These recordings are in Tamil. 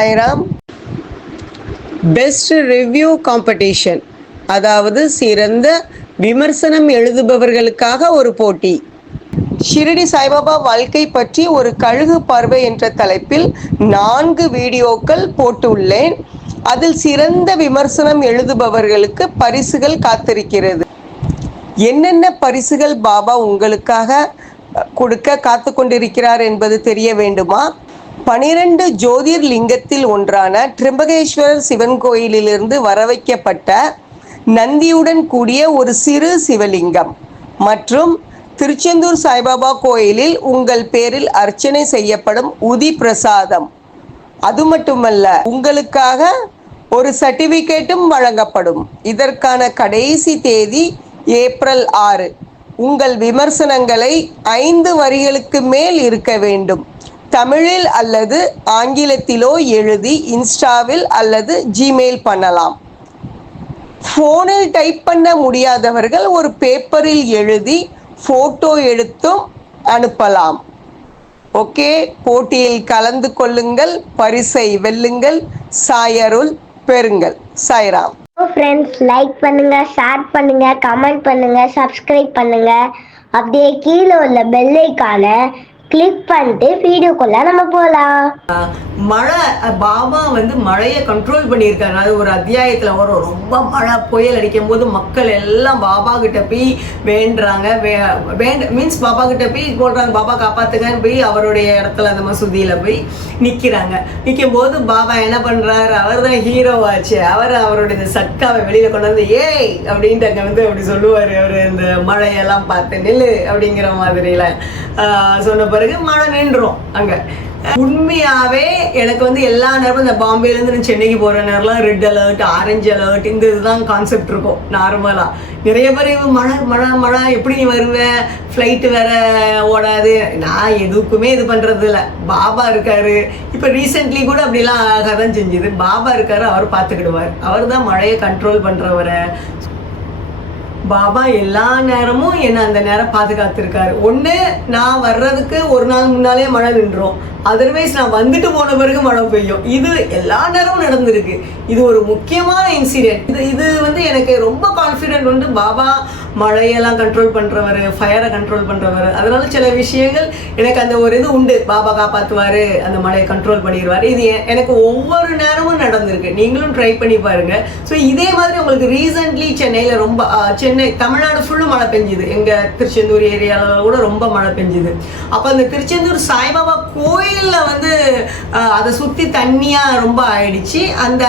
சாய்ராம் பெஸ்ட் ரிவ்யூ காம்படிஷன் அதாவது சிறந்த விமர்சனம் எழுதுபவர்களுக்காக ஒரு போட்டி. ஷிரடி சாய்பாபா வாழ்க்கை பற்றி ஒரு கழுகு பார்வை என்ற தலைப்பில் நான்கு வீடியோக்கள் போட்டுள்ளேன். அதில் சிறந்த விமர்சனம் எழுதுபவர்களுக்கு பரிசுகள் காத்திருக்கிறது. என்னென்ன பரிசுகள் பாபா உங்களுக்காக கொடுக்க காத்து கொண்டிருக்கிறார் என்பது தெரிய வேண்டுமா? பனிரெண்டு ஜோதிர் லிங்கத்தில் ஒன்றான trimbakeshwar சிவன் கோயிலிலிருந்து வரவைக்கப்பட்ட நந்தியுடன் கூடிய ஒரு சிறு சிவலிங்கம். மற்றும் திருச்செந்தூர் சாய்பாபா கோயிலில் உங்கள் பேரில் அர்ச்சனை செய்யப்படும் உதி பிரசாதம். அது மட்டுமல்ல உங்களுக்காக ஒரு சர்டிபிகேட்டும் வழங்கப்படும். இதற்கான கடைசி தேதி ஏப்ரல் ஆறு. உங்கள் விமர்சனங்களை ஐந்து வரிகளுக்கு மேல் இருக்க வேண்டும். தமிழில் அல்லது ஆங்கிலத்திலோ எழுதி இன்ஸ்டாவில் அல்லது ஜிமெயில் பண்ணலாம். ஃபோனில் டைப் பண்ண முடியாதவர்கள் ஒரு பேப்பரில் எழுதி ஃபோட்டோ எடுத்தும் அனுப்பலாம். ஓகே போட்டியில் கலந்து கொள்ளுங்கள் பரிசை வெல்லுங்கள் சாயருள் பெறுங்கள். சாய்ராம். ஃப்ரெண்ட்ஸ் லைக் பண்ணுங்க ஷேர் பண்ணுங்க கமெண்ட் பண்ணுங்க சப்ஸ்கிரைப் பண்ணுங்க. அப்படியே கீழே உள்ள பெல் ஐக்கான கிளிக் பண்ணிட்டு வீடியோக்குள்ள நம்ம போலாம். மழை பாபா வந்து மழையை கண்ட்ரோல் பண்ணியிருக்காரு. ஒரு அத்தியாயத்தில் வரும். ரொம்ப மழை புயல் அடிக்கும் போது மக்கள் எல்லாம் பாபா கிட்ட போய் வேண்டுறாங்க. வேண்ட மீன்ஸ் பாபா கிட்ட போய் போடுறாங்க. பாபா காப்பாத்துங்கன்னு போய் அவருடைய இடத்துல அந்த மசூதியில போய் நிக்கிறாங்க. நிற்கும் போது பாபா என்ன பண்றாரு? அவர் தான் ஹீரோ ஆச்சு. அவர் அவருடைய இந்த சட்காவை வெளியில கொண்டு வந்து ஏய்! அப்படின்ட்டு வந்து அப்படி சொல்லுவாரு. அவர் இந்த மழையெல்லாம் பார்த்து நில்லு! அப்படிங்கிற மாதிரில ஆஹ், சொன்ன பிறகு மழை நின்றோம் அங்க. உண்மையாவே எனக்கு வந்து எல்லா நேரமும் இந்த பாம்பேல இருந்து நான் சென்னைக்கு போற நேரம்லாம் ரெட் அலர்ட் ஆரஞ்சு அலர்ட் இந்த இதுதான் கான்செப்ட் இருக்கும் நார்மலா நிறைய பேர் மழை மழை மழை எப்படி நீ வருவ? ஃப்ளைட்டு வேற ஓடாது. நான் எதுக்குமே இது பண்றது இல்ல. பாபா இருக்காரு. இப்ப ரீசெண்ட்லி கூட அப்படிலாம் ஆகாதான் செஞ்சுது. பாபா இருக்காரு அவர் பார்த்துக்கிடுவார். அவர் தான் மழையை கண்ட்ரோல் பண்றவரை. பாபா எல்லா நேரமும் என்னை அந்த நேரம் பாதுகாத்திருக்காரு. ஒன்று நான் வர்றதுக்கு ஒரு நாள் முன்னாலே மழை நின்றோம் அதர்வைஸ் நான் வந்துட்டு போன பிறகு மழை பெய்யும். இது எல்லா நேரமும் நடந்திருக்கு. இது ஒரு முக்கியமான இன்சிடென்ட் இது இது வந்து எனக்கு ரொம்ப கான்ஃபிடென்ட் வந்து பாபா மழையெல்லாம் கண்ட்ரோல் பண்ணுறவர் ஃபயரை கண்ட்ரோல் பண்ணுறவர் அதனால சில விஷயங்கள் எனக்கு அந்த ஒரு இது உண்டு. பாபா காப்பாற்றுவார் அந்த மழையை கண்ட்ரோல் பண்ணிடுவார். இது எனக்கு ஒவ்வொரு நேரமும் நடந்திருக்கு. நீங்களும் ட்ரை பண்ணி பாருங்கள் ஸோ இதே மாதிரி உங்களுக்கு ரீசெண்ட்லி சென்னையில் ரொம்ப சென்னை தமிழ்நாடு ஃபுல்லும் மழை பெஞ்சுது. எங்கள் திருச்செந்தூர் ஏரியாவில் கூட ரொம்ப மழை பெஞ்சுது. அப்போ அந்த திருச்செந்தூர் சாய்பாபா கோயிலில் வந்து அதை சுற்றி தண்ணியாக ரொம்ப ஆயிடுச்சு. அந்த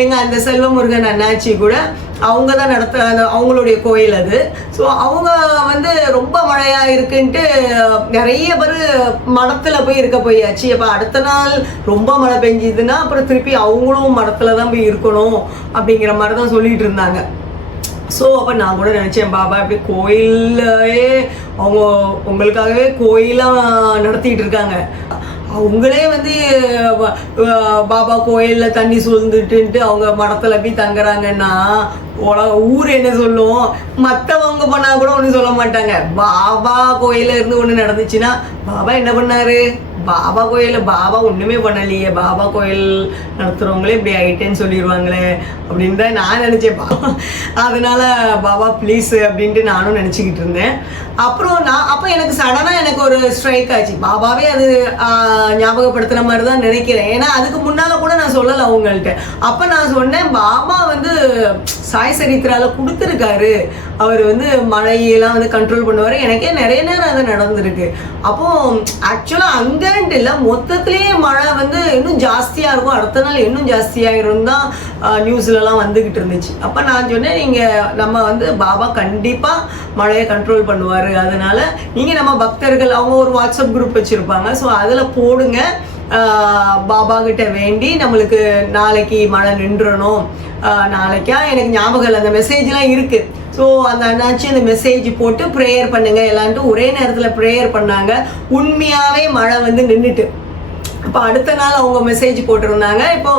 எங்கள் அந்த செல்வமுருகன் அண்ணாச்சி கூட அவங்க தான் நடத்த அந்த அவங்களுடைய கோயில் அது. ஸோ அவங்க வந்து ரொம்ப மழையாக இருக்குன்ட்டு நிறைய பேர் மடத்தில் போய் இருக்க போயாச்சு. அப்போ அடுத்த நாள் ரொம்ப மழை பெஞ்சுதுன்னா அப்புறம் திருப்பி அவங்களும் மடத்தில் தான் போய் இருக்கணும் அப்படிங்கிற மாதிரி தான் சொல்லிட்டு இருந்தாங்க. ஸோ அப்போ நான் கூட நினச்சேன் பாபா இப்படி கோயில்லையே அவங்க உங்களுக்காகவே கோயிலாம் நடத்திட்டு இருக்காங்க. அவங்களே வந்து பாபா கோயிலில் தண்ணி சூழ்ந்துட்டுன்ட்டு அவங்க மடத்தில் போய் தங்குறாங்கன்னா உலக ஊர் என்ன சொல்லும்? மற்றவங்க பண்ணால் கூட ஒன்றும் சொல்ல மாட்டாங்க. பாபா கோயில இருந்து ஒன்று நடந்துச்சுன்னா பாபா என்ன பண்ணாரு? பாபா கோயிலில் பாபா ஒன்றுமே பண்ணலையே. பாபா கோயில் நடத்துகிறவங்களே இப்படி ஆகிட்டேன்னு சொல்லிடுவாங்களே அப்படின்னு தான் நான் நினச்சேன். பாபா அதனால பாபா ப்ளீஸ் அப்படின்ட்டு நானும் நினச்சிக்கிட்டு இருந்தேன். அப்புறம் நான் அப்போ எனக்கு சடனாக எனக்கு ஒரு ஸ்ட்ரைக் ஆச்சு. பாபாவே அது ஞாபகப்படுத்துகிற மாதிரி தான் நினைக்கிறேன். ஏன்னா அதுக்கு முன்னால் கூட நான் சொல்லலை அவங்கள்ட்ட. அப்போ நான் சொன்னேன் பாபா வந்து சாய் சரித்திரால கொடுத்துருக்காரு. அவர் வந்து மழையெல்லாம் வந்து கண்ட்ரோல் பண்ணுவார். எனக்கே நிறைய நேரம் அது நடந்திருக்கு. அப்போ ஆக்சுவலாக அங்கன்ட்டு இல்லை மொத்தத்துலேயே மழை வந்து இன்னும் ஜாஸ்தியாக இருக்கும். அடுத்த நாள் இன்னும் ஜாஸ்தியாகிரும் தான் நியூஸ்லலாம் வந்துக்கிட்டு இருந்துச்சு. அப்போ நான் சொன்னேன் நீங்கள் நம்ம வந்து பாபா கண்டிப்பாக மழையை கண்ட்ரோல் பண்ணுவார். அதனால நீங்கள் நம்ம பக்தர்கள் அவங்க ஒரு வாட்ஸ்அப் குரூப் வச்சுருப்பாங்க. ஸோ அதில் போடுங்க. பாபா கிட்ட வேண்டி நம்மளுக்கு நாளைக்கு மழை நின்றணும். நாளைக்கா எனக்கு ஞாபகம் இல்லை. அந்த மெசேஜ்லாம் இருக்குது ஸோ அந்த அண்ணாச்சி அந்த மெசேஜ் போட்டு ப்ரேயர் பண்ணுங்க. எல்லான்ட்டு ஒரே நேரத்தில் ப்ரேயர் பண்ணாங்க. உண்மையாகவே மழை வந்து நின்றுட்டு இப்போ அடுத்த நாள் அவங்க மெசேஜ் போட்டிருந்தாங்க. இப்போ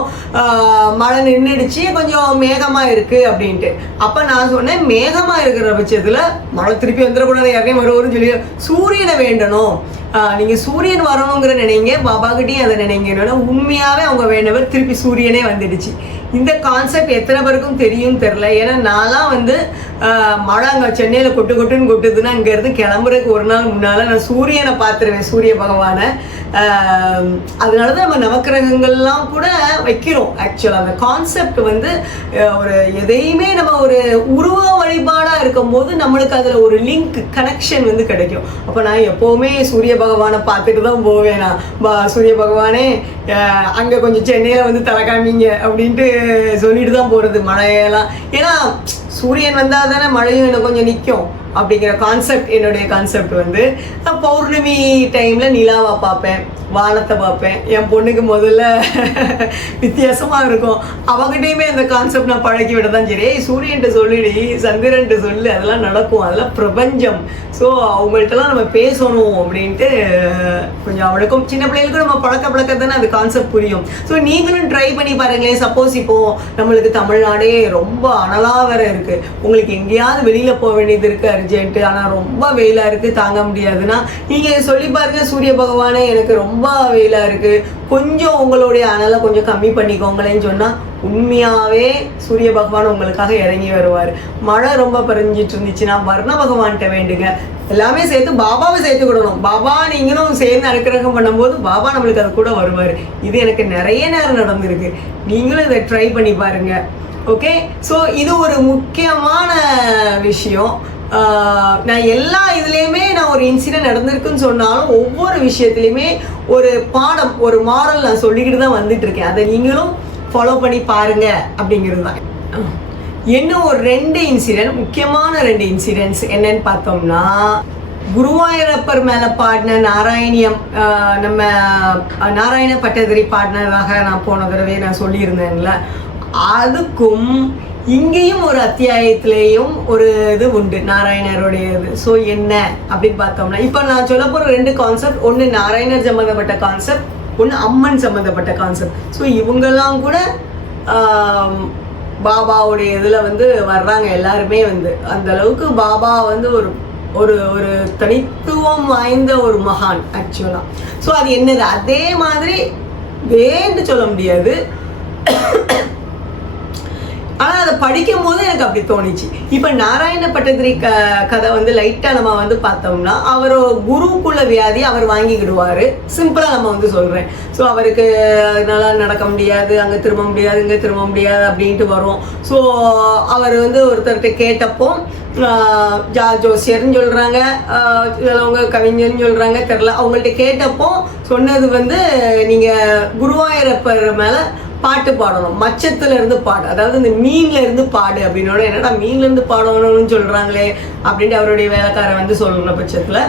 மழை நின்றுடுச்சு கொஞ்சம் மேகமாக இருக்குது அப்படின்ட்டு. அப்போ நான் சொன்னேன் மேகமாக இருக்கிற பட்சத்தில் மழை திருப்பி வந்துடக்கூடாது. யாரையும் வருவோம்னு சொல்லி சூரியனை வேண்டணும். நீங்கள் நீங்க சூரியன் வரணுங்கிற நினைங்க பாபாகிட்டையும் அதை நினைங்க. உண்மையாவே அவங்க வேண்டவர் திருப்பி சூரியனே வந்துடுச்சு. இந்த கான்செப்ட் எத்தனை பேருக்கும் தெரியும் தெரில ஏன்னா நான்லாம் வந்து மழை அங்கே சென்னையில் கொட்டு கொட்டுன்னு கொட்டுதுன்னா இங்கேருந்து கிளம்புறதுக்கு ஒரு நாள் முன்னால் நான் சூரியனை பார்த்துருவேன் சூரிய பகவானை. அதனால தான் நம்ம நவக்கிரகங்கள்லாம் கூட வைக்கிறோம் ஆக்சுவலாக அந்த கான்செப்ட் வந்து ஒரு எதையுமே நம்ம ஒரு உருவம் இருக்கும் இருக்கும்போது நம்மளுக்கு அதில் ஒரு லிங்க் கனெக்ஷன் வந்து கிடைக்கும். அப்போ நான் எப்போவுமே சூரிய பகவானை பார்த்துட்டு தான் போவேன் நான். பா சூரிய பகவானே அங்கே கொஞ்சம் சென்னையில் வந்து தலை காமிங்க அப்படின்ட்டு சொல்லிட்டு தான் போகிறது மழையெல்லாம். ஏன்னா சூரியன் வந்தால் தானே மழையும் எனக்கு கொஞ்சம் நிற்கும் அப்படிங்கிற கான்செப்ட் என்னுடைய கான்செப்ட் வந்து. நான் பௌர்ணமி டைமில் நிலாவை பார்ப்பேன். வானத்தை பார்ப்பேன். என் பொண்ணுக்கு முதல்ல வித்தியாசமாக இருக்கும். அவங்ககிட்டையுமே அந்த கான்செப்ட் நான் பழக்கி விட தான் சரி சூரியன்ட்டு சொல்லிடி சந்திரன்ட்டு சொல்லு அதெல்லாம் நடக்கும். அதெல்லாம் பிரபஞ்சம். ஸோ அவங்கள்ட்டலாம் நம்ம பேசணும் அப்படின்ட்டு கொஞ்சம் அவளுக்கும் சின்ன பிள்ளைகளுக்கும் நம்ம பழக்க பழக்கத்தானே அந்த கான்செப்ட் புரியும். ஸோ நீங்களும் ட்ரை பண்ணி பாருங்களேன். சப்போஸ் இப்போ நம்மளுக்கு தமிழ்நாடே ரொம்ப அனலா வேற இருக்கு. உங்களுக்கு எங்கேயாவது வெளியில் போக வேண்டியது இருக்கு அர்ஜென்ட்டு ஆனால் ரொம்ப வெயிலாக இருக்குது தாங்க முடியாதுன்னா நீங்கள் சொல்லி பாருங்க சூரிய பகவானே எனக்கு ரொம்ப வெயிலா இருக்குது கொஞ்சம் உங்களுடைய அனலை கொஞ்சம் கம்மி பண்ணிக்கோங்களேன்னு சொன்னால் உண்மையாகவே சூரிய பகவான் உங்களுக்காக இறங்கி வருவார். மழை ரொம்ப பறிஞ்சிட்டு இருந்துச்சுன்னா வர்ண பகவான்கிட்ட வேண்டுங்க. எல்லாமே சேர்த்து பாபாவை சேர்த்துக்கிடணும் பாபா நீங்களும் சேர்ந்து அனுக்கிரகம் பண்ணும்போது பாபா நம்மளுக்கு அது கூட வருவார். இது எனக்கு நிறைய நேரம் நடந்திருக்கு. நீங்களும் இதை ட்ரை பண்ணி பாருங்க. ஓகே ஸோ இது ஒரு முக்கியமான விஷயம். நான் எல்லா இதுலேயுமே நான் ஒரு இன்சிடென்ட் நடந்திருக்குன்னு சொன்னாலும் ஒவ்வொரு விஷயத்துலையுமே ஒரு பாடம் ஒரு மாரல் நான் சொல்லிக்கிட்டு தான் வந்துட்டு இருக்கேன் அதை நீங்களும் ஃபாலோ பண்ணி பாருங்க அப்படிங்கிறது தான். இன்னும் ஒரு ரெண்டு இன்சிடென்ட் முக்கியமான ரெண்டு இன்சிடென்ட்ஸ் என்னன்னு பார்த்தோம்னா குருவாயூரப்பர் மேலே பாடின நாராயணியம் நம்ம நாராயண பட்டதிரி பாடினதாக நான் போன தடவை நான் சொல்லியிருந்தேன்ல. அதுக்கும் இங்கேயும் ஒரு அத்தியாயத்திலேயும் ஒரு இது உண்டு நாராயணருடைய இது ஸோ என்ன அப்படின்னு பார்த்தோம்னா இப்போ நான் சொல்ல போகிற ரெண்டு கான்செப்ட் ஒன்று நாராயணர் சம்மந்தப்பட்ட கான்செப்ட் ஒன்று அம்மன் சம்மந்தப்பட்ட கான்செப்ட் ஸோ இவங்கெல்லாம் கூட பாபாவுடைய இதில் வந்து வர்றாங்க எல்லாருமே வந்து. அந்த அளவுக்கு பாபா வந்து ஒரு ஒரு ஒரு தனித்துவம் வாய்ந்த ஒரு மகான் ஆக்சுவலாக ஸோ அது என்னது? அதே மாதிரி வேண்டு சொல்ல முடியாது. ஆனால் அதை படிக்கும் போது எனக்கு அப்படி தோணுச்சு. இப்போ நாராயண பட்டதிரி க கதை வந்து லைட்டாக நம்ம வந்து பார்த்தோம்னா அவர் குருக்குள்ள வியாதி அவர் வாங்கிக்கிடுவார். சிம்பிளாக நம்ம வந்து சொல்கிறேன் ஸோ அவருக்கு அதனால நடக்க முடியாது அங்கே திரும்ப முடியாது இங்கே திரும்ப முடியாது அப்படின்ட்டு வரும். ஸோ அவர் வந்து ஒருத்தர்கிட்ட கேட்டப்போ ஜா ஜோசியர்னு சொல்கிறாங்க சிலவங்க கவிஞர்னு சொல்கிறாங்க தெரில அவங்கள்ட்ட கேட்டப்போ சொன்னது வந்து நீங்கள் குருவாயூரப்பர் மேலே பாட்டு பாடணும். மச்சத்துல இருந்து பாடு. அதாவது இந்த மீன்ல இருந்து பாடு அப்படின்னோட என்னடா மீன்ல இருந்து பாடணும்னு சொல்றாங்களே அப்படின்ட்டு அவருடைய வேலைக்காரன் வந்து சொல்ற பட்சத்துல.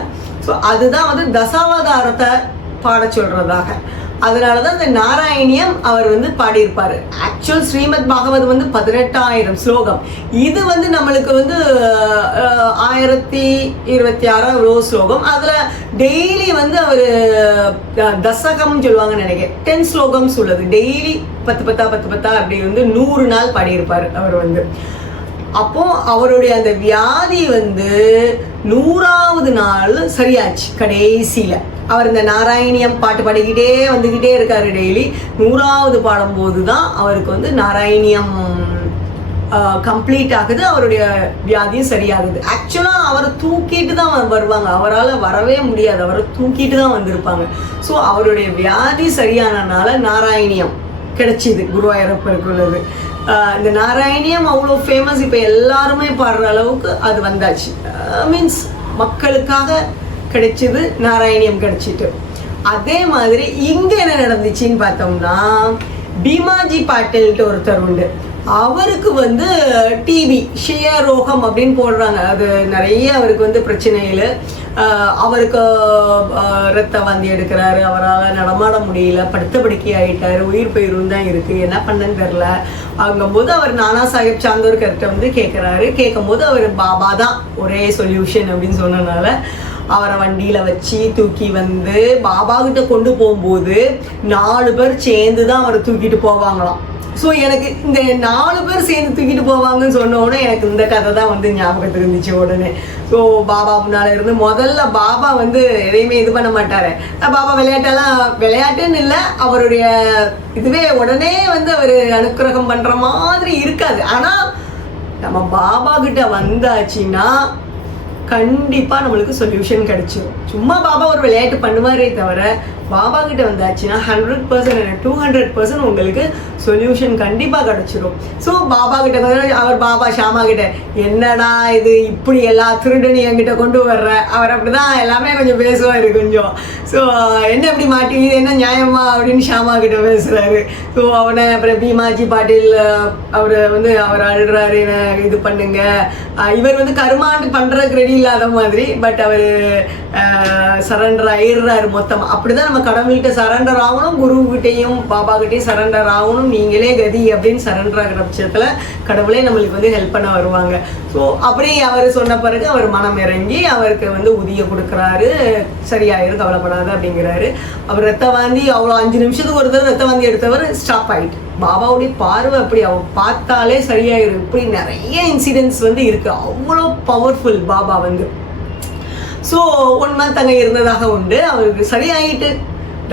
ஸோ அதுதான் வந்து தசாவதாரத்தை பாட சொல்றதாக. அதனால தான் இந்த நாராயணியம் அவர் வந்து பாடியிருப்பார். ஆக்சுவல் ஸ்ரீமத் பாகவத் வந்து பதினெட்டாயிரம் ஸ்லோகம். இது வந்து நம்மளுக்கு வந்து ஆயிரத்தி இருபத்தி ஆறாம் ஸ்லோகம். அதில் டெய்லி வந்து அவர் தசகம்னு சொல்லுவாங்கன்னு நினைக்கிறேன். டென் ஸ்லோகம்ஸ் உள்ளது. டெய்லி பத்து பத்தா பத்து பத்தா அப்படி வந்து நூறு நாள் பாடியிருப்பார் அவர் வந்து. அப்போ அவருடைய அந்த வியாதி வந்து நூறாவது நாள் சரியாச்சு கடைசியில். அவர் இந்த நாராயணியம் பாட்டு பாடிக்கிட்டே வந்துக்கிட்டே இருக்காரு டெய்லி நூறாவது பாடும்போது தான் அவருக்கு வந்து நாராயணியம் கம்ப்ளீட் ஆகுது. அவருடைய வியாதியும் சரியாகுது. ஆக்சுவலாக அவரை தூக்கிட்டு தான் வ- வருவாங்க. அவரால் வரவே முடியாது. அவரை தூக்கிட்டு தான் வந்திருப்பாங்க. ஸோ அவருடைய வியாதி சரியானனால நாராயணியம் கிடைச்சிது. குருவாயூரப்பருக்கு உள்ளது. இந்த நாராயணியம் அவ்வளோ ஃபேமஸ் இப்போ எல்லாருமே பாடுற அளவுக்கு அது வந்தாச்சு. மீன்ஸ் மக்களுக்காக கிடைச்சது நாராயணியம் கிடைச்சிட்டு. அதே மாதிரி இங்கே என்ன நடந்துச்சுன்னு பார்த்தோம்னா பீமாஜி பாட்டேல்ட்டு ஒருத்தர் உண்டு. அவருக்கு வந்து டிவி ஷியரோகம் அப்படின்னு போடுறாங்க. அது நிறைய அவருக்கு வந்து பிரச்சனைகள் அவருக்கு ரத்த வாந்தி எடுக்கிறாரு அவரால் நடமாட முடியல படுத்த படுக்கை ஆயிட்டாரு உயிர் பயிரும் தான் இருக்குது என்ன பண்ணன்னு தெரில அங்கும்போது அவர் நானா சாஹிப் சாந்தோர்கர்கிட்ட வந்து கேட்குறாரு கேட்கும்போது அவர் பாபா தான் ஒரே சொல்யூஷன் அப்படின்னு சொன்னனால அவரை வண்டியில் வச்சு தூக்கி வந்து பாபா கிட்ட கொண்டு போகும்போது நாலு பேர் சேர்ந்து தான் அவரை தூக்கிட்டு போவாங்களாம். ஸோ எனக்கு இந்த நாலு பேர் சேர்ந்து தூக்கிட்டு போவாங்கன்னு சொன்ன உடனே எனக்கு இந்த கதை தான் வந்து ஞாபகத்துக்கு இருந்துச்சு உடனே. ஸோ பாபா முன்னால இருந்து முதல்ல பாபா வந்து எதையுமே இது பண்ண மாட்டாரு. பாபா விளையாட்டெல்லாம் விளையாட்டுன்னு இல்லை அவருடைய இதுவே உடனே வந்து அவர் அனுக்கிரகம் பண்ற மாதிரி இருக்காது. ஆனால் நம்ம பாபா கிட்ட வந்தாச்சுன்னா கண்டிப்பாக நம்மளுக்கு சொல்யூஷன் கிடைச்சிடும் சும்மா பாபா ஒரு விளையாட்டு பண்ணுவாரே தவிர பாபா கிட்ட வந்தாச்சுன்னா hundred percent two hundred percent உங்களுக்கு சொல்யூஷன் கண்டிப்பாக கிடைச்சிடும் ஸோ பாபா கிட்ட அவர் பாபா ஷாமா கிட்ட என்னடா இது இப்படி எல்லா திருடனி என்கிட்ட கொண்டு வர்ற? அவர் அப்படிதான் எல்லாமே கொஞ்சம் பேசுவார் கொஞ்சம். ஸோ என்ன இப்படி மாட்டி என்ன நியாயமா? அப்படின்னு ஷாமா கிட்ட பேசுறாரு. ஸோ அவனை அப்புறம் பீமாஜி பாட்டில் அவர் வந்து அவர் அழுறாரு என்ன இது பண்ணுங்க? இவர் வந்து கருமாண்டு பண்ணுறதுக்கு ரெடி இல்லாத மாதிரி பட் அவர் சரண்டர் ஆயிடுறாரு மொத்தமா. அப்படிதான் நம்ம கடவுள்கிட்ட சரண்டர் ஆகணும் குருக்கிட்டையும் பாபா கிட்டையும் சரண்டர் ஆகணும் நீங்களே கதி அப்படின்னு சரண்டர் ஆகிற பட்சத்தில் கடவுளே நம்மளுக்கு வந்து ஹெல்ப் பண்ண வருவாங்க. ஸோ அப்படியே அவர் சொன்ன பிறகு அவர் மனம் இறங்கி அவருக்கு வந்து உதிய கொடுக்குறாரு. சரியாயிரும் கவலைப்படாத அப்படிங்கிறாரு. அவர் ரத்த வாந்தி அவ்வளோ அஞ்சு நிமிஷத்துக்கு ஒரு தடவை ரத்த வாந்தி எடுத்தவர் ஸ்டாப் ஆயிட்டு. பாபாவுடைய பார்வை அப்படி அவன் பார்த்தாலே சரியாயிரும். இப்படி நிறைய இன்சிடென்ட்ஸ் வந்து இருக்கு. அவ்வளோ பவர்ஃபுல் பாபா வந்து. ஸோ ஒன் மந்த் அங்கே இருந்ததாக உண்டு. அவருக்கு சரியாயிட்டு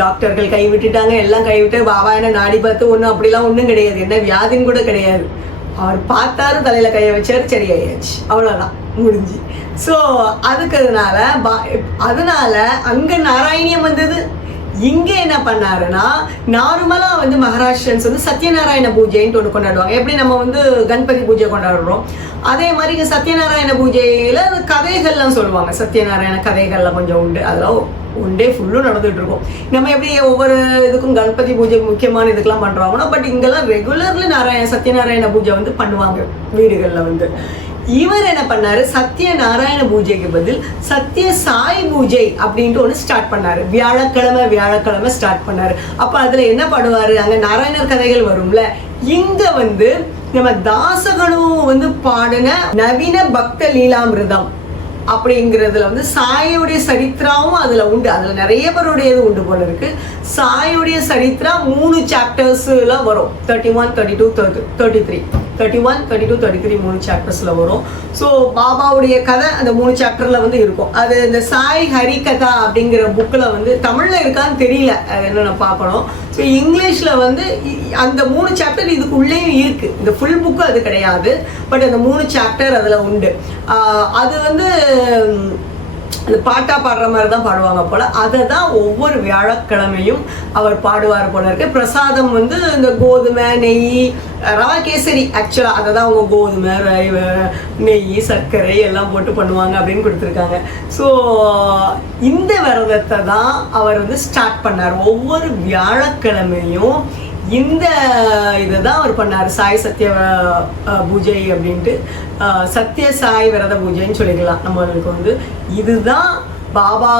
டாக்டர்கள் கைவிட்டுட்டாங்க எல்லாம் கைவிட்டு பாபா என்ன நாடி பார்த்து ஒன்றும் அப்படிலாம் ஒன்றும் கிடையாது. என்ன வியாதின்னு கூட கிடையாது. அவர் பார்த்தாரு தலையில் கையை வச்சாரு சரியாயாச்சு அவ்வளோதான் முடிஞ்சு. ஸோ அதுக்கு அதனால பா அதனால அங்கே நாராயணியம் வந்தது. இங்கே என்ன பண்ணாருன்னா நார்மலாக வந்து மகாராஷ்டிரன்ஸ் வந்து சத்யநாராயண பூஜைன்ட்டு ஒன்று கொண்டாடுவாங்க. எப்படி நம்ம வந்து கணபதி பூஜை கொண்டாடுறோம்? அதே மாதிரி இங்கே சத்யநாராயண பூஜையில் கதைகள்லாம் சொல்லுவாங்க. சத்யநாராயண கதைகள்லாம் கொஞ்சம் உண்டு. அதெல்லாம் ஒன் டே ஃபுல்லும் நடந்துட்டு இருக்கும் நம்ம எப்படி ஒவ்வொரு இதுக்கும் கணபதி பூஜை முக்கியமான இதுக்கெல்லாம் பண்ணுறாங்கன்னா பட் இங்கெல்லாம் ரெகுலர்லி நாராயண சத்யநாராயண பூஜை வந்து பண்ணுவாங்க வீடுகளில் வந்து. இவர் என்ன பண்ணாரு? சத்ய நாராயண பூஜைக்கு பதில் சத்ய சாய் பூஜை அப்படின்ட்டு ஒன்று ஸ்டார்ட் பண்ணாரு. வியாழக்கிழமை வியாழக்கிழமை ஸ்டார்ட் பண்ணாரு. அப்போ அதில் என்ன பண்ணுவாரு? அங்கே நாராயணர் கதைகள் வரும்ல? இங்கே வந்து நம்ம தாசகனும் வந்து பாடின நவீன பக்த லீலாமிருதம் அப்படிங்கிறதுல வந்து சாயுடைய சரித்திராவும் அதுல உண்டு. அதுல நிறைய பேருடையது உண்டு போல இருக்கு. சாயுடைய சரித்திரா மூணு சாப்டர்ஸ்ல வரும். Thirty one thirty two thirty thirty three thirty one thirty two thirty three மூணு சாப்டர்ஸில் வரும். ஸோ பாபாவுடைய கதை அந்த மூணு சாப்டரில் வந்து இருக்கும். அது இந்த சாய் ஹரி கதா அப்படிங்கிற புக்கில் வந்து தமிழில் இருக்கான்னு தெரியல. அது என்னென்ன பார்க்கணும். ஸோ இங்கிலீஷில் வந்து அந்த மூணு சாப்டர் இதுக்குள்ளேயும் இருக்குது இந்த ஃபுல் புக்கு அது கிடையாது. பட் அந்த மூணு சாப்டர் அதில் உண்டு. அது வந்து அது பாட்டா பாடுற மாதிரி தான் பாடுவாங்க போல. அதை தான் ஒவ்வொரு வியாழக்கிழமையும் அவர் பாடுவார் போல இருக்கு. பிரசாதம் வந்து இந்த கோதுமை நெய் ரவா கேசரி ஆக்சுவலாக அதை தான் அவங்க கோதுமை நெய் சர்க்கரை எல்லாம் போட்டு பண்ணுவாங்க அப்படின்னு கொடுத்துருக்காங்க. ஸோ இந்த விரதத்தை தான் அவர் வந்து ஸ்டார்ட் பண்ணார். ஒவ்வொரு வியாழக்கிழமையும் இந்த இதை தான் அவர் பண்ணார். சாய் சத்ய பூஜை அப்படின்ட்டு. சத்ய சாய் விரத பூஜைன்னு சொல்லிக்கலாம் நம்மளுக்கு வந்து இதுதான் பாபா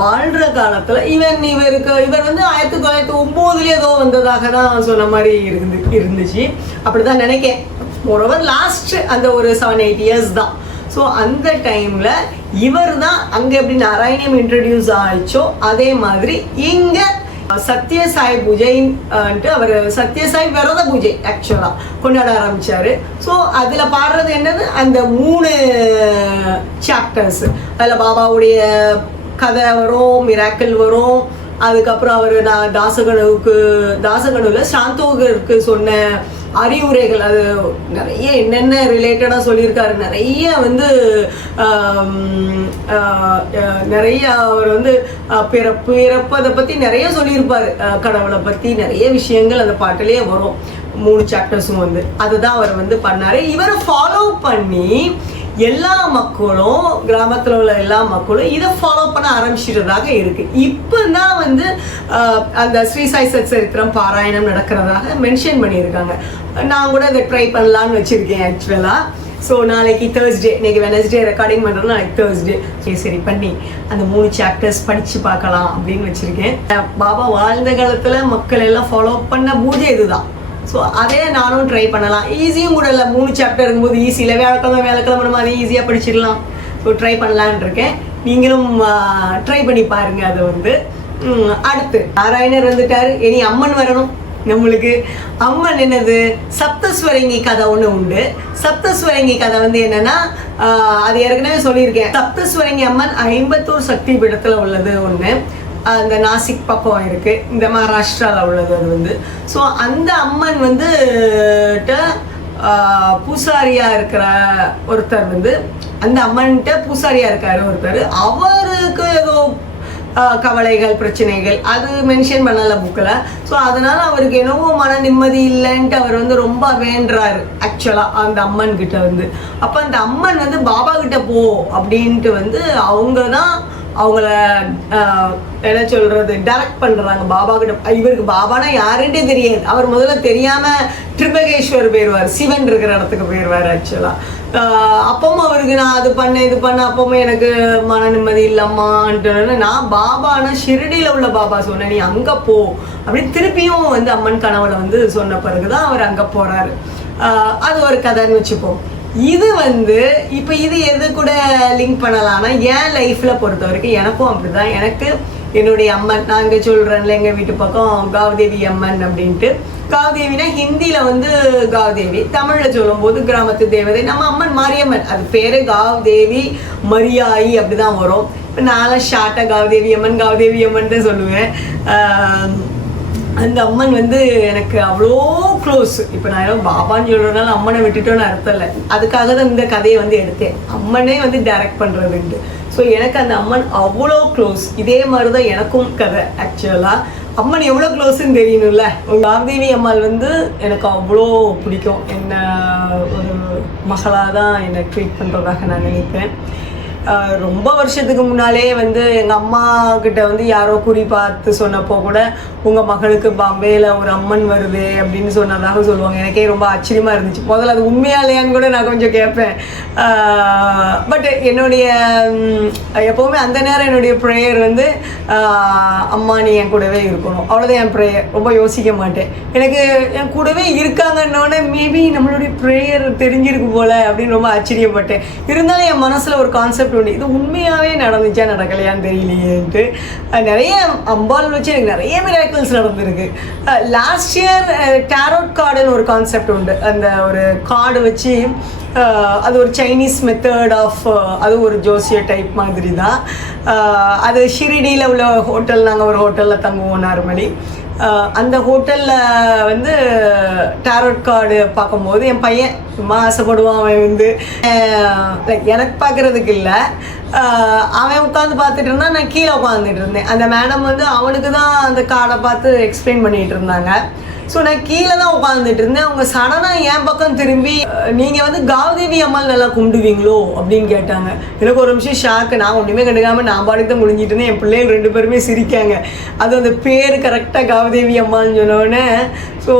வாழ்ற காலத்தில் இவன் இவருக்கு இவர் வந்து ஆயிரத்தி தொள்ளாயிரத்தி ஒம்போதுலேயே ஏதோ வந்ததாக தான் சொன்ன மாதிரி இருந்து இருந்துச்சு. அப்படி தான் நினைக்கேன். மோரோவர் லாஸ்ட் அந்த ஒரு செவன் எயிட் இயர்ஸ் தான். ஸோ அந்த டைமில் இவர் தான் அங்கே எப்படி நாராயணியம் இன்ட்ரடியூஸ் ஆயிடுச்சோ அதே மாதிரி இங்கே சத்ய சாய் பூஜைன்ட்டு அவர் சத்ய சாய் விரத பூஜை ஆக்சுவலா கொண்டாட ஆரம்பிச்சாரு. ஸோ அதுல பாடுறது என்னது? அந்த மூணு சாப்டர்ஸ் அதுல பாபாவுடைய கதை வரும் மிராக்கிள் வரும். அதுக்கப்புறம் அவர் நான் தாசகனுக்கு தாசகனுல சாந்தோகருக்கு சொன்ன அறிவுரைகள் அது நிறைய என்னென்ன ரிலேட்டடாக சொல்லியிருக்காரு. நிறைய வந்து நிறைய அவர் வந்து பிறப்பு இறப்பு அதை பற்றி நிறைய சொல்லியிருப்பார். கடவுளை பற்றி நிறைய விஷயங்கள் அந்த பாட்டிலேயே வரும். மூணு சாப்டர்ஸும் வந்து. அதுதான் அவர் வந்து பண்ணார். இவரை ஃபாலோ பண்ணி எல்லா மக்களும் கிராமத்தில் உள்ள எல்லா மக்களும் இதை ஃபாலோ பண்ண ஆரம்பிச்சிட்டதாக இருக்கு. இப்போ தான் வந்து அந்த ஸ்ரீ சாய் சத் சரித்திரம் பாராயணம் நடக்கிறதாக மென்ஷன் பண்ணியிருக்காங்க. நான் கூட அதை ட்ரை பண்ணலான்னு வச்சுருக்கேன் ஆக்சுவலாக ஸோ நாளைக்கு தேர்ஸ்டே இன்னைக்கு வெனஸ்டே ரெக்கார்டிங் பண்ணுறோம் நாளைக்கு தேர்ஸ்டே சரி சரி பண்ணி அந்த மூணு சாப்டர்ஸ் படித்து பார்க்கலாம் அப்படின்னு வச்சுருக்கேன். பாபா வாழ்ந்த காலத்தில் மக்கள் எல்லாம் ஃபாலோ பண்ண பூஜை இதுதான். ஸோ அதே நானும் ட்ரை பண்ணலாம். ஈஸியும் கூட இல்லை. மூணு சாப்டர் இருக்கும்போது ஈஸியில் வேலைக்கிழமை வேலைக்கிழமை நம்ம அதை ஈஸியாக படிச்சிடலாம். ஸோ ட்ரை பண்ணலான்னு இருக்கேன். நீங்களும் ட்ரை பண்ணி பாருங்க அதை வந்து. அடுத்து. நாராயணர் வந்துட்டார். இனி அம்மன் வரணும் நம்மளுக்கு. அம்மன் என்னது? சப்தஸ்வரங்கி கதை ஒன்று உண்டு. சப்தஸ்வரங்கி கதை வந்து என்னன்னா அது ஏற்கனவே சொல்லியிருக்கேன். சப்தஸ்வரங்கி அம்மன் ஐம்பத்தூர் சக்தி பீடத்தில் உள்ளது ஒன்று அந்த நாசிக் பக்கம் இருக்கு. இந்த மகாராஷ்டிராவில் உள்ளது அது வந்து. ஸோ அந்த அம்மன் வந்து பூசாரியாக பூசாரியா இருக்கிற ஒருத்தர் வந்து அந்த அம்மன்கிட்ட பூசாரியா இருக்காரு ஒருத்தர். அவருக்கு ஏதோ கவலைகள் பிரச்சனைகள் அது மென்ஷன் பண்ணல புக்கில் ஸோ அதனால அவருக்கு என்னவோ மன நிம்மதி இல்லைன்ட்டு அவர் வந்து ரொம்ப வேண்டுறாரு ஆக்சுவலாக அந்த அம்மன் கிட்ட வந்து. அப்போ அந்த அம்மன் வந்து பாபா கிட்ட போ அப்படின்ட்டு வந்து அவங்க தான் அவங்கள என்ன சொல்றது டைரக்ட் பண்றாங்க. பாபா கிட்ட இவருக்கு பாபானா யாருன்றே தெரியாது. அவர் முதல்ல தெரியாம திருபகேஸ்வர் போயிடுவார் சிவன் இருக்கிற இடத்துக்கு போயிடுவார் ஆக்சுவலா அப்பவும் அவருக்கு நான் அது பண்ணேன் இது பண்ண அப்பவும் எனக்கு மன நிம்மதி இல்லம்மான்ட்டு நான் பாபானா ஷிரடியில் உள்ள பாபா சொன்னேன் நீ அங்கே போ. அப்படின்னு திருப்பியும் வந்து அம்மன் கனவுல வந்து சொன்ன பிறகுதான் அவர் அங்கே போறாரு. அது ஒரு கதைன்னு வச்சுப்போம். இது வந்து இப்போ இது எது கூட லிங்க் பண்ணலாம்னா என் லைஃப்பில் பொறுத்த வரைக்கும் எனக்கும் அப்படிதான். எனக்கு என்னுடைய அம்மன் நான் இங்கே சொல்கிறேன்ல எங்கள் வீட்டு பக்கம் காவதேவி அம்மன் அப்படின்ட்டு. காவதேவினா ஹிந்தியில் வந்து காவதேவி தமிழில் சொல்லும்போது கிராமத்து தேவதை. நம்ம அம்மன் மாரியம்மன் அது பேரே காவதேவி மரியாயி அப்படிதான் வரும். இப்போ நான்லாம் ஷார்ட்டாக காவதேவி அம்மன் காவதேவி அம்மன் தான் சொல்லுவேன். அந்த அம்மன் வந்து எனக்கு அவ்வளோ க்ளோஸ் இப்போ நான் ஏதோ பாபான்னு சொல்கிறதுனால அம்மனை விட்டுட்டோன்னு அர்த்தம் இல்லை அதுக்காக தான் இந்த கதையை வந்து எடுத்தேன். அம்மனே வந்து டைரக்ட் பண்ணுறதுன்ட்டு ஸோ எனக்கு அந்த அம்மன் அவ்வளோ க்ளோஸ் இதே மாதிரி தான் எனக்கும் கதை ஆக்சுவலாக அம்மன் எவ்வளோ க்ளோஸ்ன்னு தெரியணும்ல உங்க அம்மாள் வந்து எனக்கு அவ்வளோ பிடிக்கும். என்ன ஒரு மகளாக தான் என்னை ட்ரீட் பண்ணுறதாக நான் நினைப்பேன். ரொம்ப வருஷத்துக்கு முன்னாலே வந்து எங்கள் அம்மா கிட்ட வந்து யாரோ குறி பார்த்து சொன்னப்போ கூட உங்கள் மகளுக்கு பாம்பேயில் ஒரு அம்மன் வருது அப்படின்னு சொன்னதாக சொல்லுவாங்க. எனக்கே ரொம்ப ஆச்சரியமாக இருந்துச்சு. முதல்ல அது உண்மையா இல்லையான்னு கூட நான் கொஞ்சம் கேட்பேன். பட் என்னுடைய எப்போவுமே அந்த நேரம் என்னுடைய ப்ரேயர் வந்து அம்மா நீ என் கூடவே இருக்கணும். அவ்வளோதான் என் ப்ரேயர் ரொம்ப யோசிக்க மாட்டேன். எனக்கு என் கூடவே இருக்காங்கன்னொடனே மேபி நம்மளுடைய ப்ரேயர் தெரிஞ்சிருக்கு போல அப்படின்னு ரொம்ப ஆச்சரியப்பட்டேன். இருந்தாலும் என் மனசில் ஒரு கான்செப்ட் தோணி இது உண்மையாகவே நடந்துச்சா நடக்கலையான்னு தெரியலையேன்ட்டு. நிறைய அம்பாள் வச்சு எனக்கு நிறைய மிராக்கிள்ஸ் நடந்திருக்கு. லாஸ்ட் இயர் டேரோட் கார்டுன்னு ஒரு கான்செப்ட் உண்டு. அந்த ஒரு கார்டு வச்சு அது ஒரு சைனீஸ் மெத்தட் ஆஃப் அது ஒரு ஜோசிய டைப் மாதிரி தான் அது ஷிரிடியில் உள்ள ஹோட்டல் நாங்கள் ஒரு ஹோட்டலில் தங்குவோம் நார்மலி. அந்த ஹோட்டலில் வந்து டேரோட் கார்டு பார்க்கும்போது என் பையன் சும்மா ஆசைப்படுவான் அவன் வந்து. லைக் எனக்கு பார்க்குறதுக்கு இல்லை. அவன் உட்காந்து பார்த்துட்டு இருந்தான் நான் கீழே உட்காந்துட்டு இருந்தேன். அந்த மேடம் வந்து அவனுக்கு தான் அந்த கார்டை பார்த்து எக்ஸ்பிளைன் பண்ணிட்டு இருந்தாங்க. ஸோ நான் கீழே தான் உட்காந்துட்டு இருந்தேன். அவங்க சடனாக என் பக்கம் திரும்பி நீங்கள் வந்து காவதேவி அம்மாள் நல்லா கும்பிடுவீங்களோ? அப்படின்னு கேட்டாங்க. எனக்கு ஒரு நிமிஷம் ஷாக்கு நான் ஒன்றுமே கண்டுக்காமல் நான் பாட்டுக்கு தான் முடிஞ்சிட்டு இருந்தேன். என் பிள்ளைகள் ரெண்டு பேருமே சிரிக்காங்க. அது அந்த பேர் கரெக்டாக காவதேவி அம்மான்னு சொன்னோடனே ஸோ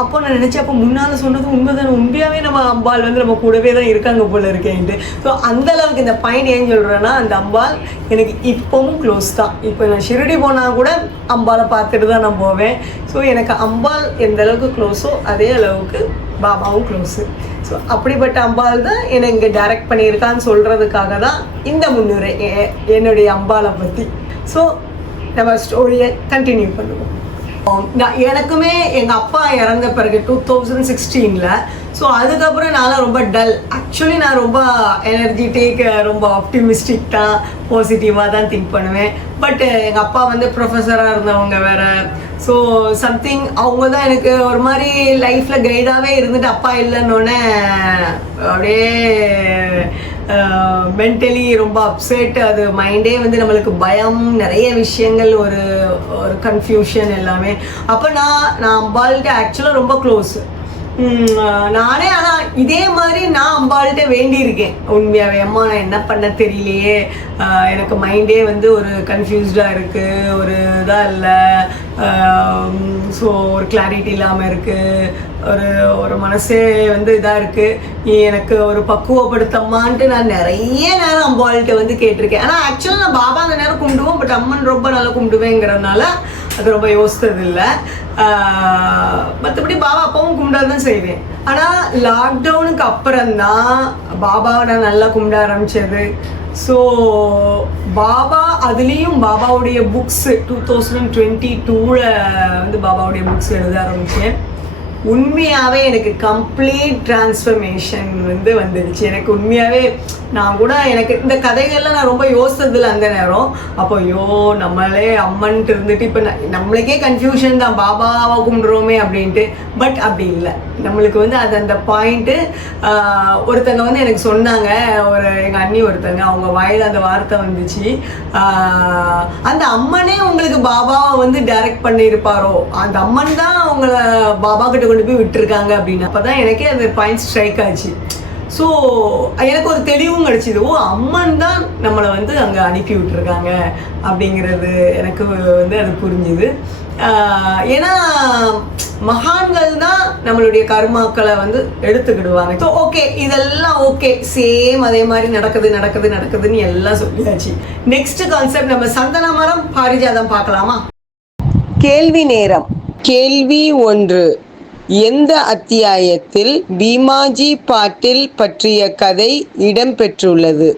அப்போ நான் நினச்சேன் அப்போ முன்னால் சொன்னது உண்மைதானே? உண்மையாகவே நம்ம அம்பாள் வந்து நம்ம கூடவே தான் இருக்காங்க போல இருக்கேன்ட்டு ஸோ அந்த அளவுக்கு இந்த பையன் ஏன் சொல்கிறேன்னா அந்த அம்பாள் எனக்கு இப்போவும் க்ளோஸ் தான். இப்போ நான் ஷிரடி போனால் கூட அம்பாளை பார்த்துட்டு தான் நான் போவேன். ஸோ எனக்கு அம்பாள் எந்த அளவுக்கு க்ளோஸோ அதே அளவுக்கு பாபாவும் க்ளோஸு ஸோ அப்படிப்பட்ட அம்பாள் தான் என்னை இங்கே டைரக்ட் பண்ணியிருக்கான்னு சொல்கிறதுக்காக தான் இந்த முன்னுரை என்னுடைய அம்பாளை பற்றி ஸோ நம்ம ஸ்டோரியை கண்டினியூ பண்ணுவோம். Um, நான் எனக்குமே எங்கள் அப்பா இறந்த பிறகு டூ தௌசண்ட் சிக்ஸ்டீனில் ஸோ அதுக்கப்புறம் நான்லாம் ரொம்ப டல் ஆக்சுவலி நான் ரொம்ப எனர்ஜிட்டிக் ரொம்ப ஆப்டிமிஸ்டிக் தான் பாசிட்டிவாக தான் திங்க் பண்ணுவேன். பட் எங்கள் அப்பா வந்து ப்ரொஃபஸராக இருந்தவங்க வேறு ஸோ சம்திங் அவங்க தான் எனக்கு ஒரு மாதிரி லைஃப்பில் கைடாகவே இருந்துட்டு அப்பா இல்லைன்னொன்னே அப்படியே மென்டலி ரொம்ப அப்செட் அது மைண்டே வந்து நம்மளுக்கு பயம் நிறைய விஷயங்கள் ஒரு ஒரு கன்ஃபியூஷன் எல்லாமே. அப்போ நான் நான் அம்பாள்கிட்ட ஆக்சுவலாக ரொம்ப க்ளோஸ் நானே ஆனால் இதே மாதிரி நான் அம்பாள்கிட்ட வேண்டியிருக்கேன். உண்மையாகவே அம்மா நான் என்ன பண்ண தெரியலையே. எனக்கு மைண்டே வந்து ஒரு கன்ஃபியூஸ்டாக இருக்குது ஒரு இதாக இல்லை. ஸோ ஒரு கிளாரிட்டி இல்லாமல் இருக்குது ஒரு ஒரு மனசே வந்து இதாக இருக்குது எனக்கு ஒரு பக்குவப்படுத்தம்மான்ட்டு நான் நிறைய நேரம் அம்பாள்கிட்ட வந்து கேட்டிருக்கேன். ஆனால் ஆக்சுவலாக நான் பாபா அந்த நேரம் கும்பிடுவோம் பட் அம்மன் ரொம்ப நல்லா கும்பிடுவேங்கிறதுனால அது ரொம்ப யோசித்தது இல்லை மற்றபடி பாபா அப்பாவும் கும்பிடாது தான் செய்வேன். ஆனால் லாக்டவுனுக்கு அப்புறம்தான் பாபாவை நான் நல்லா கும்பிட ஆரம்பித்தது ஸோ பாபா அதுலேயும் பாபாவுடைய புக்ஸு டூ தௌசண்ட் டுவெண்ட்டி டூவில் வந்து பாபாவுடைய புக்ஸ் எழுத ஆரம்பித்தேன் உண்மையாகவே எனக்கு கம்ப்ளீட் டிரான்ஸ்ஃபர்மேஷன் வந்து வந்துடுச்சு எனக்கு உண்மையாகவே நான் கூட எனக்கு இந்த கதைகள்லாம் நான் ரொம்ப யோசிச்சதில்ல அந்த நேரம். அப்போ ஐயோ நம்மளே அம்மன்ட்டு இருந்துட்டு இப்போ நம்மளுக்கே கன்ஃபியூஷன் தான். பாபாவை கும்பிடுறோமே அப்படின்ட்டு. பட் அப்படி இல்லை. நம்மளுக்கு வந்து அது அந்த பாயிண்ட்டு ஒருத்தங்க வந்து எனக்கு சொன்னாங்க. ஒரு எங்கள் அண்ணி ஒருத்தங்க அவங்க வாயில் அந்த வார்த்தை வந்துச்சு. அந்த அம்மனே உங்களுக்கு பாபாவை வந்து டைரக்ட் பண்ணியிருப்பாரோ? அந்த அம்மன் தான் அவங்கள பாபா கிட்ட கொண்டு போய் விட்டுருக்காங்க அப்படின்னு. அப்போ தான் எனக்கே அந்த பாயிண்ட் ஸ்ட்ரைக் ஆச்சு. ஸோ எனக்கு ஒரு தெளிவும் கிடைச்சிது. ஓ அம்மன் தான் நம்மளை வந்து அங்கே அனுப்பி விட்டுருக்காங்க அப்படிங்கிறது எனக்கு வந்து அது புரிஞ்சுது. ஏன்னா மகான்கள் தான் நம்மளுடைய கர்மாக்களை வந்து எடுத்துக்கிடுவாங்க. ஸோ ஓகே இதெல்லாம் ஓகே சேம் அதே மாதிரி நடக்குது நடக்குது நடக்குதுன்னு எல்லாம் சொல்லியாச்சு. நெக்ஸ்ட் கான்செப்ட் நம்ம சந்தன மரம் பாரிஜாதம் பார்க்கலாமா? கேள்வி நேரம். கேள்வி ஒன்று. எந்த அத்தியாயத்தில் பீமாஜி பாட்டில் பற்றிய கதை இடம்பெற்றுள்ளது?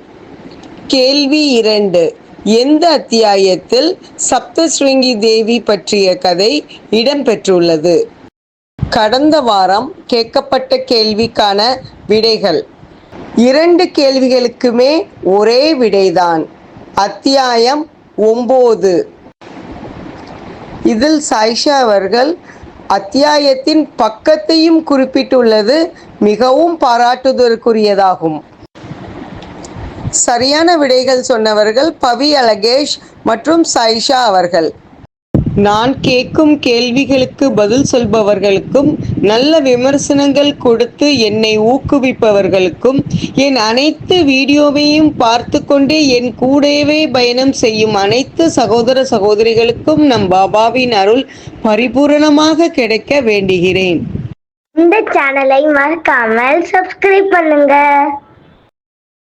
கேள்வி இரண்டு. எந்த அத்தியாயத்தில் சப்தஸ்ருங்கி தேவி பற்றிய கதை இடம்பெற்றுள்ளது? கடந்த வாரம் கேட்கப்பட்ட கேள்விக்கான விடைகள். இரண்டு கேள்விகளுக்குமே ஒரே விடைதான். அத்தியாயம் ஒம்பது. இதில் சாய்ஷா அவர்கள் அத்தியாயத்தின் பக்கத்தையும் குறிப்பிட்டுள்ளது மிகவும் பாராட்டுதற்குரியதாகும் சரியான விடைகள் சொன்னவர்கள் பவி அலகேஷ் மற்றும் சாயிஷா அவர்கள். நான் கேட்கும் கேள்விகளுக்கு பதில் சொல்பவர்களுக்கும் நல்ல விமர்சனங்கள் கொடுத்து என்னை ஊக்குவிப்பவர்களுக்கும் என் அனைத்து வீடியோவையும் பார்த்து கொண்டே என் கூடவே பயணம் செய்யும் அனைத்து சகோதர சகோதரிகளுக்கும் நம் பாபாவின் அருள் பரிபூரணமாக கிடைக்க வேண்டுகிறேன். இந்த சேனலை மறக்காமல் சப்ஸ்கிரைப் பண்ணுங்க.